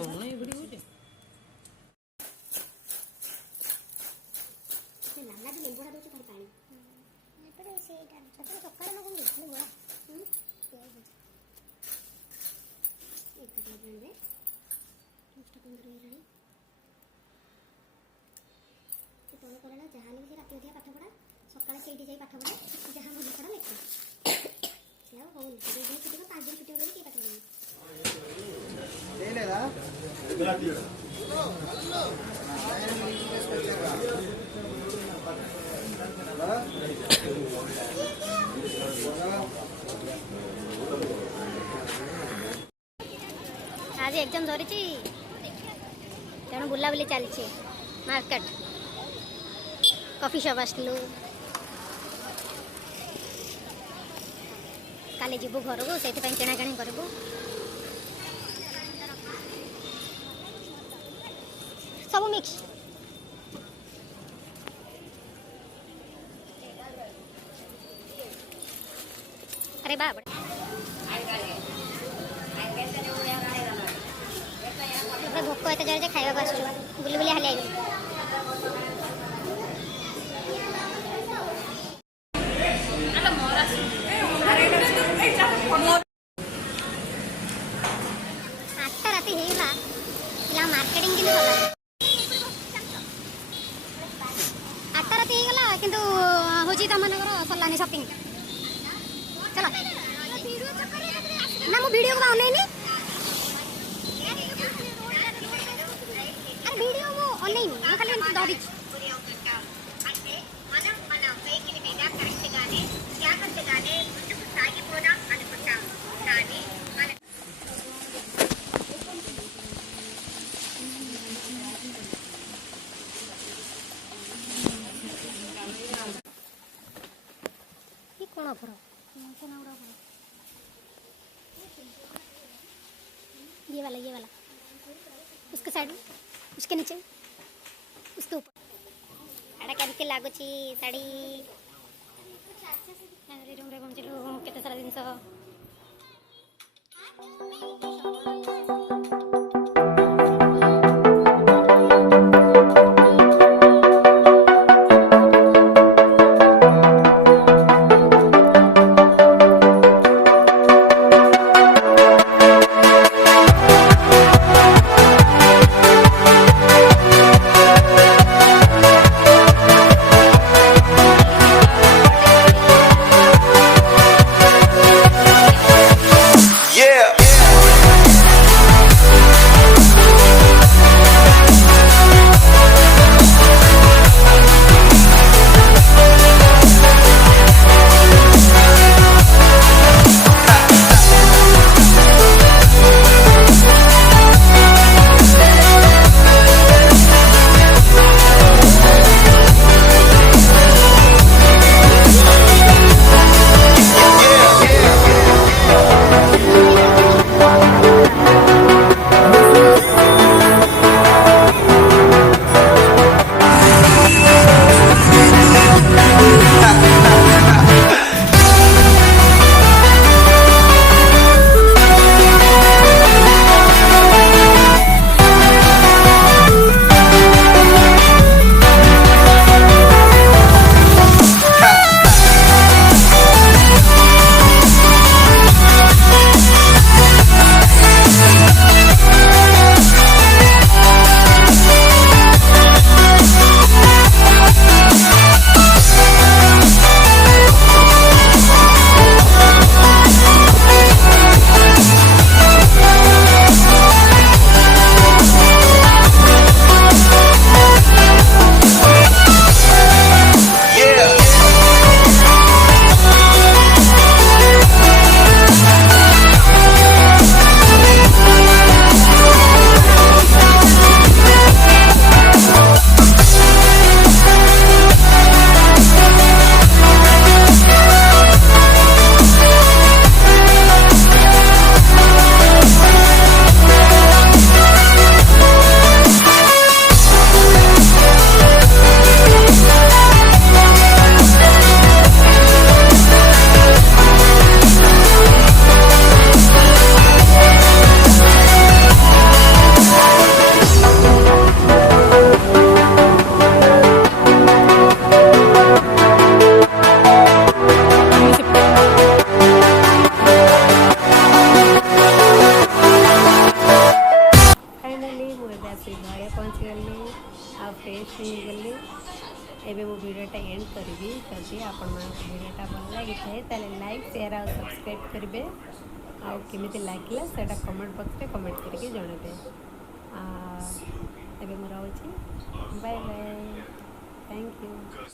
କଣ ଏଇଭଳି ହଉଛି ଲାଲା ବି ଲେମ୍ବୁଟା ଦଉଛି ଭାରି ପାଣି ଏପଟେ ସେଇଟା ସକାଳେ ସକାଳେ ନା କଣ ଖାଲି ଗୋଳା ଏପଟେ ହେଇଗଲାଣି ସେ ତଳେ କଲା ଯାହା ହେଲେ ବି ସେ ରାତି ଅଧିକା ପାଠ ପଢ଼ା ସକାଳେ ସେଇଠି ଯାଇ ପାଠ ପଢ଼ା ଯାହା ମନେ ପଢ଼ା ଲେଖେ ସେ ଆଉ ହଉନି 2 ଦିନ ଛୁଟି 5 ଦିନ ଛୁଟି ହେଲେ କିଏ ପାଠ ପଢ଼ିବ आज एग्जाम धरी तेणु बुलाबुली चलती मार्केट कॉफी शॉप आसलु काली जीवु घर को से किणाकिणी करूँ सब मिक्स अरे बा भोक एत जोर खावा आसु बुली बुली हाली आगे मार्केटिंग कि आठटा राति होगा कि हूँ तुम सरलानी शॉपिंग चलो ना मुझे वीडियो को अनैनी वीडियो को अनैनी खाली धरी कौन ऑफर ये वाला उसके साइड में उसके नीचे उसके ऊपर एटा केमती लगुच शाड़ी रूम रे पहुँचलु केते सारा जिनस Yeah. भिडियोटा भल लगी थाए लाइक शेयर और सब्सक्राइब करेंगे आमती लगे से कमेंट बॉक्स में कमेंट करके जनइबे एबे मुझे बाय बाय थैंक यू।